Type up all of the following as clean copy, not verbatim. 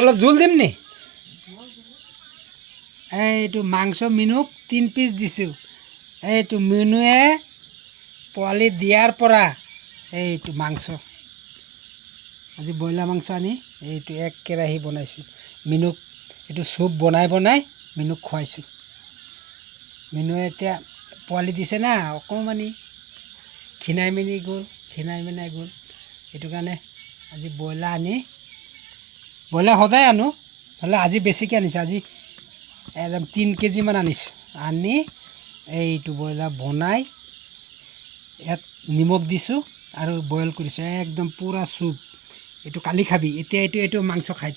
অলপ জোল দিম নি এইটো মাংস মিনুক 3 পিচ দিছোঁ এইটো মিনুৱে পোৱালি দিয়াৰ পৰা এইটো মাংস আজি ব্ৰইলাৰ মাংস আনি এইটো এক কেৰাহী বনাইছোঁ মিনুক এইটো চুপ বনাই মিনুক খুৱাইছোঁ মিনুৱে এতিয়া পোৱালি দিছে না অকণমানি খিনাই মেনাই গ'ল সেইটো কাৰণে আজি ব্ৰইলাৰ আনি ব্ৰইলাৰ সদায় আনো হ'লে আজি বেছিকৈ আনিছোঁ আজি একদম 3 কেজিমান আনিছোঁ আনি এইটো ব্ৰইলাৰ বনাই ইয়াত নিমখ দিছোঁ আৰু বইল কৰিছোঁ একদম পূৰা চুপ এইটো কালি খাবি এতিয়া এইটো মাংস খাই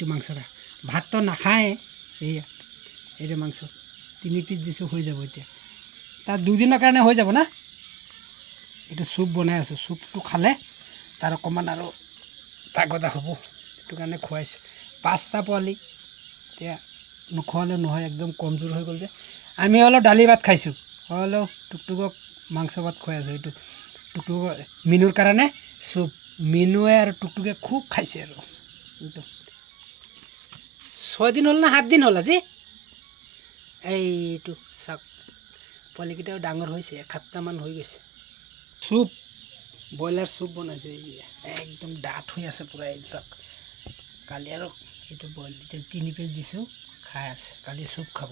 ভাতটো নাখায় এইটো মাংস 3 পিচ দিছোঁ হৈ যাব এতিয়া তাৰ 2 দিনৰ কাৰণে হৈ যাব না এইটো চুপ বনাই আছোঁ চুপটো খালে তাৰ অকণমান আৰু তাগদা হ'ব সেইটো কাৰণে খুৱাইছোঁ 5টা পোৱালি এতিয়া নোখোৱালে নহয় একদম কমজোৰ হৈ গ'ল যে আমি অলপ দালি ভাত খাইছোঁ অলপ টুকটুকক মাংস ভাত খুৱাই আছোঁ এইটো টুকটুক মিনুৰ কাৰণে চুপ মিনুৱে আৰু টুকটুকে খুব খাইছে আৰু কিন্তু 6 দিন হ'ল না 7 দিন হ'ল আজি এইটো চাওক পোৱালিকেইটাও ডাঙৰ হৈছে 1 সপ্তাহমান হৈ গৈছে চুপ ব্ৰইলাৰ চুপ বনাইছোঁ একদম ডাঠ হৈ আছে পূৰা এই চাওক কালি আৰু এইটো বইল 3 পিচ দিছোঁ খাই আছে কালি চুপ খাব